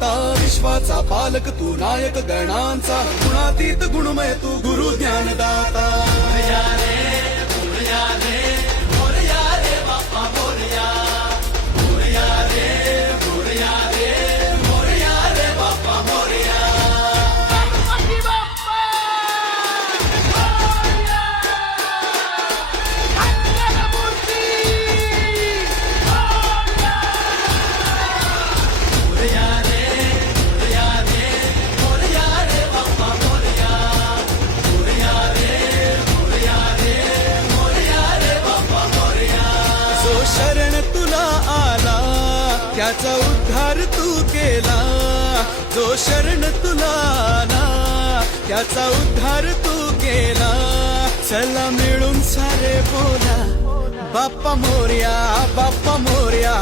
दाता विश्वाचा पालक तू नायक गणांचा गुणातीत गुणमय तू गुरु ज्ञानदाता शरण तुला आला त्याचा उद्धार तू केला जो शरण तुला आला त्याचा उद्धार तू केला चला मिळून सारे बोला बाप्पा मोरया बाप्पा मोरया